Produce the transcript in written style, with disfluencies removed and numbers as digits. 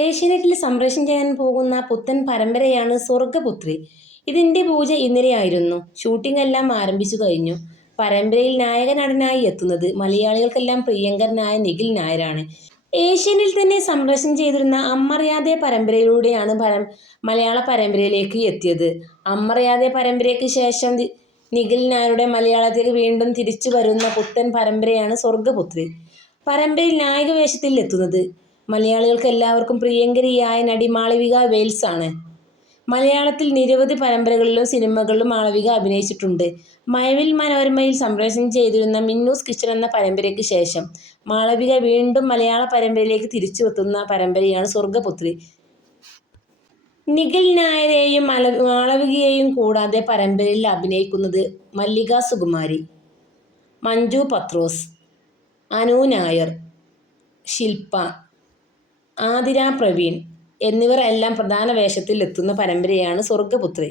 ഏഷ്യാനെറ്റിൽ സംപ്രേഷണം ചെയ്യാൻ പോകുന്ന പുത്തൻ പരമ്പരയാണ് സ്വർഗ്ഗപുത്രി. ഇതിന്റെ പൂജ ഇന്നലെയായിരുന്നു. ഷൂട്ടിംഗ് എല്ലാം ആരംഭിച്ചു കഴിഞ്ഞു. പരമ്പരയിൽ നായക നടനായി എത്തുന്നത് മലയാളികൾക്കെല്ലാം പ്രിയങ്കരനായ നിഖിൽ നായരാണ്. ഏഷ്യാനെറ്റിൽ തന്നെ സംപ്രേഷണം ചെയ്തിരുന്ന അമ്മറിയാതെ പരമ്പരയിലൂടെയാണ് മലയാള പരമ്പരയിലേക്ക് എത്തിയത്. അമ്മറിയാതെ പരമ്പരയ്ക്ക് ശേഷം നിഖിൽ നായരുടെ മലയാളത്തിലേക്ക് വീണ്ടും തിരിച്ചു വരുന്ന പുത്തൻ പരമ്പരയാണ് സ്വർഗ്ഗപുത്രി. പരമ്പരയിൽ നായിക വേഷത്തിൽ എത്തുന്നത് മലയാളികൾക്ക് എല്ലാവർക്കും പ്രിയങ്കരിയായ നടി മാളവിക വെയിൽസ് ആണ്. മലയാളത്തിൽ നിരവധി പരമ്പരകളിലും സിനിമകളിലും മാളവിക അഭിനയിച്ചിട്ടുണ്ട്. മഴവിൽ മനോരമയിൽ സംപ്രേഷണം ചെയ്തിരുന്ന മിന്നൂസ് കിച്ചൺ എന്ന പരമ്പരയ്ക്ക് ശേഷം മാളവിക വീണ്ടും മലയാള പരമ്പരയിലേക്ക് തിരിച്ചുവെത്തുന്ന പരമ്പരയാണ് സ്വർഗ്ഗപുത്രി. നിഖിൽ നായരെയും മാളവികയെയും കൂടാതെ പരമ്പരയിൽ അഭിനയിക്കുന്നത് മല്ലിക സുകുമാരി, മഞ്ജു പത്രോസ്, അനു നായർ, ശിൽപ, ആതിര പ്രവീൺ എന്നിവർ എല്ലാം പ്രധാന വേഷത്തിൽ എത്തുന്ന പരമ്പരയാണ് സ്വർഗ്ഗപുത്രി.